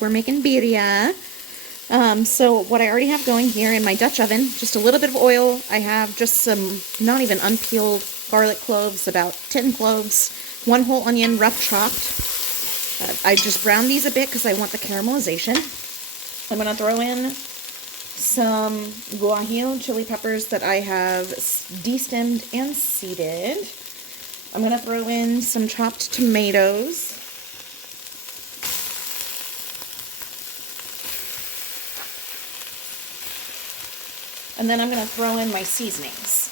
We're making birria. So what I already have going here in my Dutch oven, just a little bit of oil. I have just some not even unpeeled garlic cloves, about 10 cloves, 1 whole onion, rough chopped. I just browned these a bit because I want the caramelization. I'm going to throw in some guajillo chili peppers that I have destemmed and seeded. I'm going to throw in some chopped tomatoes. And then I'm going to throw in my seasonings.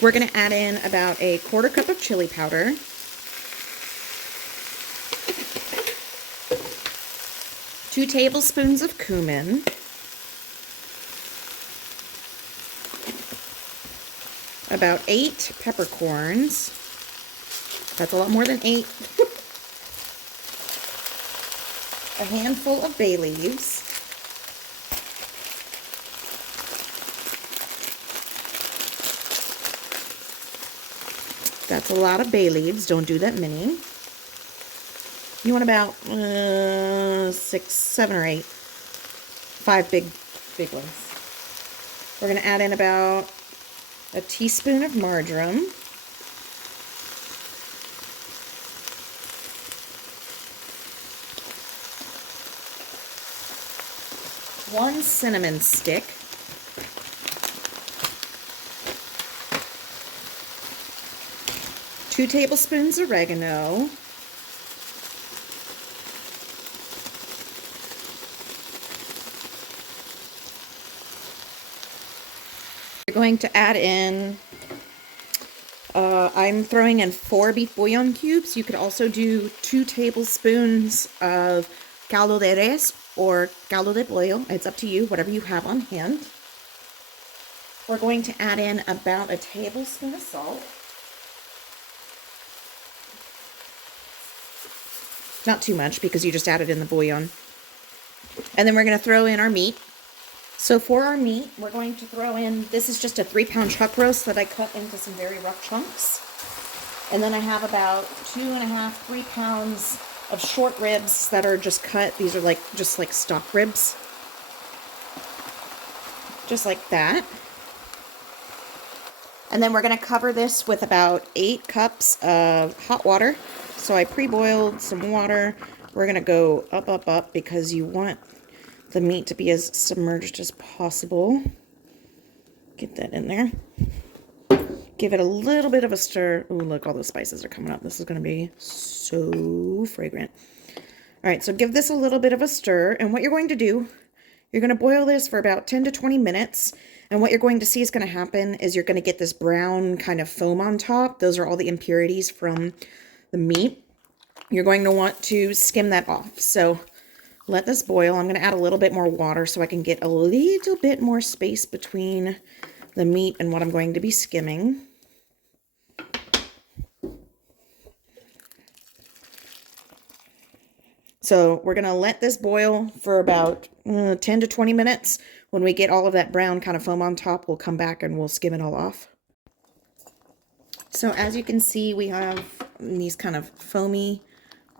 We're going to add in about 1/4 cup of chili powder. Two tablespoons of cumin. About 8 peppercorns. That's a lot more than 8. A handful of bay leaves. That's a lot of bay leaves. Don't do that many. You want about 6, 7, or 8. 5 big ones. We're going to add in about a teaspoon of marjoram. One cinnamon stick. Two tablespoons oregano. We're going to add in, I'm throwing in 4 beef bouillon cubes. You could also do 2 tablespoons of caldo de res or caldo de pollo. It's up to you, whatever you have on hand. We're going to add in about a tablespoon of salt. Not too much because you just added in the bouillon. And then we're going to throw in our meat. So for our meat, we're going to throw in, this is just a 3-pound chuck roast that I cut into some very rough chunks. And then I have about 2.5, 3 pounds of short ribs that are just cut. These are just like stock ribs. Just like that. And then we're going to cover this with about 8 cups of hot water. So I pre-boiled some water. We're going to go up because you want the meat to be as submerged as possible. Get that in there. Give it a little bit of a stir. Oh, look, all those spices are coming up. This is going to be so fragrant. All right, so give this a little bit of a stir. And what you're going to do, you're going to boil this for about 10 to 20 minutes. And what you're going to see is going to happen is you're going to get this brown kind of foam on top. Those are all the impurities from the meat. You're going to want to skim that off. So let this boil. I'm going to add a little bit more water so I can get a little bit more space between the meat and what I'm going to be skimming. So we're going to let this boil for about 10 to 20 minutes. When we get all of that brown kind of foam on top, we'll come back and we'll skim it all off. So as you can see, we have these kind of foamy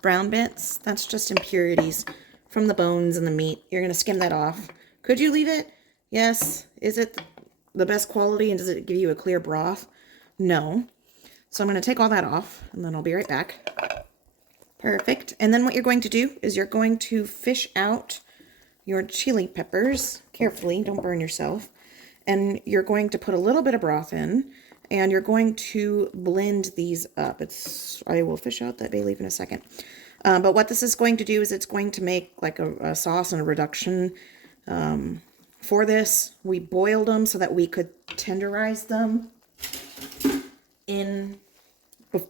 brown bits. That's just impurities from the bones and the meat. You're going to skim that off. Could you leave it? Yes. Is it the best quality and does it give you a clear broth? No. So I'm going to take all that off and then I'll be right back. Perfect. And then what you're going to do is you're going to fish out your chili peppers carefully. Don't burn yourself. And you're going to put a little bit of broth in. And you're going to blend these up. I will fish out that bay leaf in a second. But what this is going to do is it's going to make like a sauce and a reduction for this. We boiled them so that we could tenderize them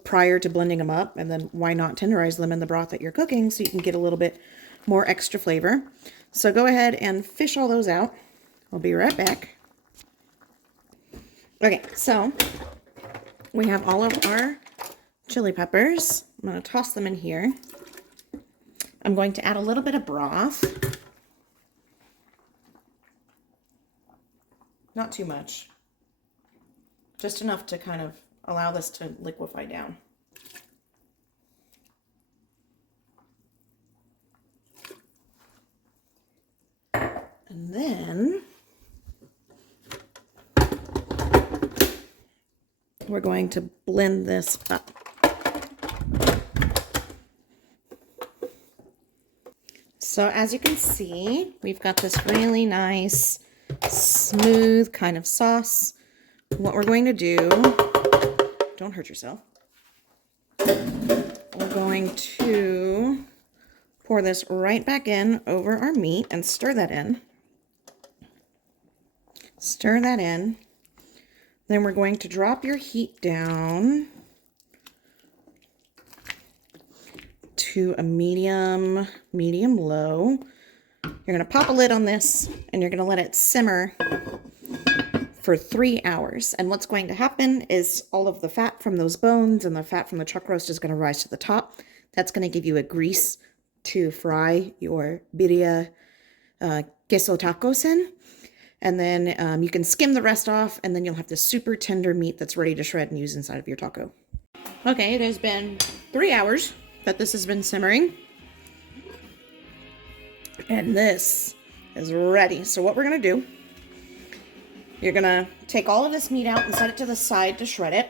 prior to blending them up. And then why not tenderize them in the broth that you're cooking so you can get a little bit more extra flavor. So go ahead and fish all those out. I'll be right back. Okay, so we have all of our chili peppers. I'm going to toss them in here. I'm going to add a little bit of broth. Not too much. Just enough to kind of allow this to liquefy down. And then we're going to blend this up. So as you can see, we've got this really nice, smooth kind of sauce. What we're going to do, don't hurt yourself. We're going to pour this right back in over our meat and stir that in. Stir that in. Then we're going to drop your heat down to a medium low. You're going to pop a lid on this and you're going to let it simmer for 3 hours. And what's going to happen is all of the fat from those bones and the fat from the chuck roast is going to rise to the top. That's going to give you a grease to fry your birria queso tacos in. And then you can skim the rest off, and then you'll have this super tender meat that's ready to shred and use inside of your taco. Okay, it has been 3 hours that this has been simmering. And this is ready. So what we're going to do, you're going to take all of this meat out and set it to the side to shred it.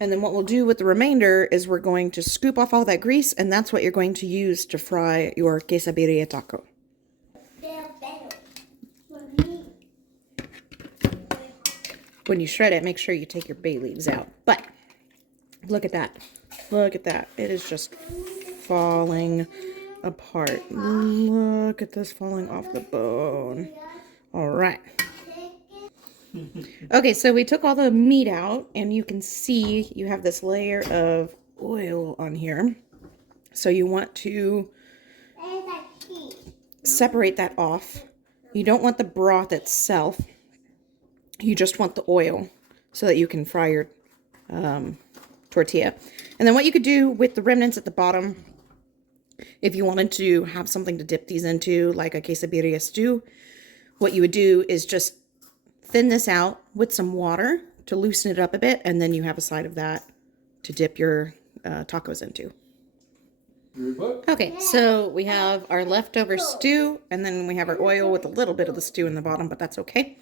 And then what we'll do with the remainder is we're going to scoop off all that grease, and that's what you're going to use to fry your quesabirria taco. When you shred it, make sure you take your bay leaves out. But look at that. Look at that. It is just falling apart. Look at this falling off the bone. All right. Okay, so we took all the meat out, and you can see you have this layer of oil on here. So you want to separate that off. You don't want the broth itself. You just want the oil so that you can fry your tortilla. And then what you could do with the remnants at the bottom, if you wanted to have something to dip these into, like a quesabirria stew, what you would do is just thin this out with some water to loosen it up a bit, and then you have a side of that to dip your tacos into. Okay, so we have our leftover stew, and then we have our oil with a little bit of the stew in the bottom, but that's okay.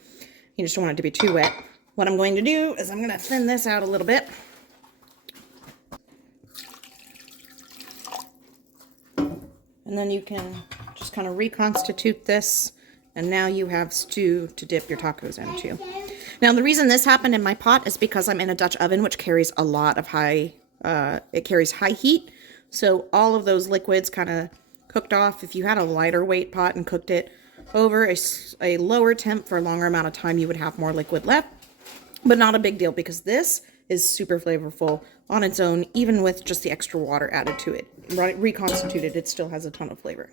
You just don't want it to be too wet. What I'm going to do is I'm going to thin this out a little bit. And then you can just kind of reconstitute this, and now you have stew to dip your tacos into. Now, the reason this happened in my pot is because I'm in a Dutch oven, which carries a lot of it carries high heat. So all of those liquids kind of cooked off. If you had a lighter weight pot and cooked it over a lower temp for a longer amount of time, you would have more liquid left, but not a big deal because this is super flavorful on its own, even with just the extra water added to it. Right, reconstituted, it still has a ton of flavor.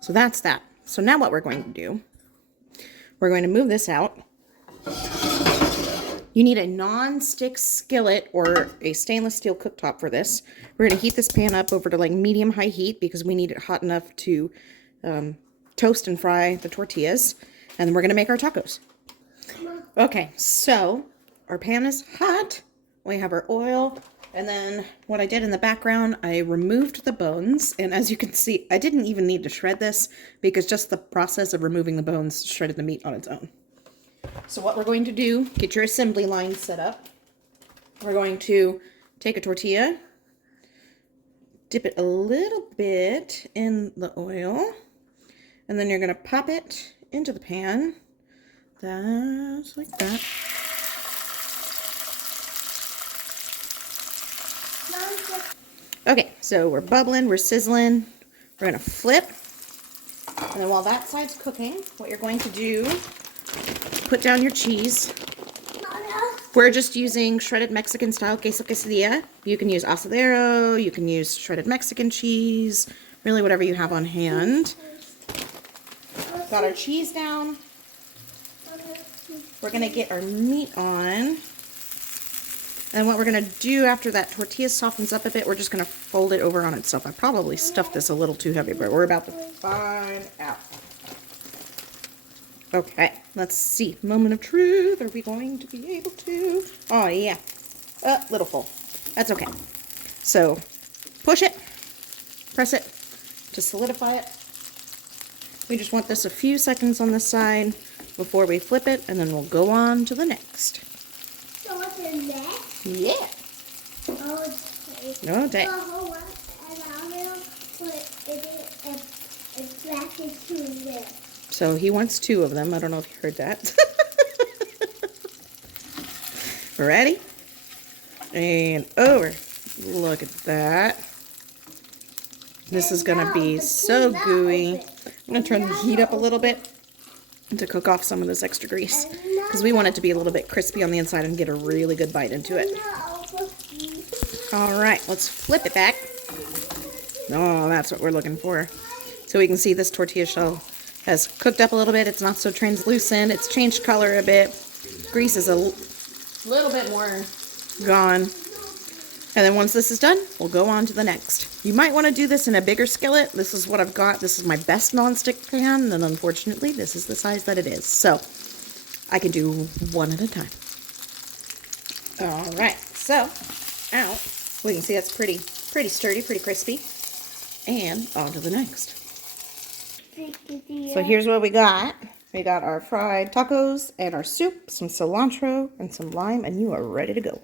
So that's that. So now what we're going to do, we're going to move this out. You need a non-stick skillet or a stainless steel cooktop for this. We're going to heat this pan up over to like medium-high heat because we need it hot enough to toast and fry the tortillas. And then we're going to make our tacos. Okay, so our pan is hot. We have our oil. And then what I did in the background, I removed the bones. And as you can see, I didn't even need to shred this because just the process of removing the bones shredded the meat on its own. So what we're going to do, get your assembly line set up. We're going to take a tortilla, dip it a little bit in the oil, and then you're going to pop it into the pan. That's like that. Okay, so we're bubbling, we're sizzling. We're going to flip. And then while that side's cooking, what you're going to do, put down your cheese. We're just using shredded Mexican style queso quesadilla. You can use asadero, you can use shredded Mexican cheese, really whatever you have on hand. Got our cheese down. We're going to get our meat on. And what we're going to do after that tortilla softens up a bit, we're just going to fold it over on itself. I probably stuffed this a little too heavy, but we're about to find out. Okay, let's see. Moment of truth. Are we going to be able to? Oh, yeah. Little full. That's okay. So, push it, press it, to solidify it. We just want this a few seconds on this side before we flip it, and then we'll go on to the next. So what's the next? Yeah. Okay. Okay. So hold on, and I'm gonna put it back into there. So he wants 2 of them. I don't know if you heard that. Ready? And over. Look at that. This is going to be so gooey. I'm going to turn the heat up a little bit to cook off some of this extra grease, because we want it to be a little bit crispy on the inside and get a really good bite into it. All right, let's flip it back. Oh, that's what we're looking for. So we can see this tortilla shell has cooked up a little bit. It's not so translucent. It's changed color a bit. Grease is a little bit more gone. And then once this is done, we'll go on to the next. You might want to do this in a bigger skillet. This is what I've got. This is my best nonstick pan, and unfortunately, this is the size that it is. So I can do one at a time. All right, so out. We can see that's pretty sturdy, pretty crispy. And on to the next. So here's what we got. We got our fried tacos and our soup, some cilantro and some lime, and you are ready to go.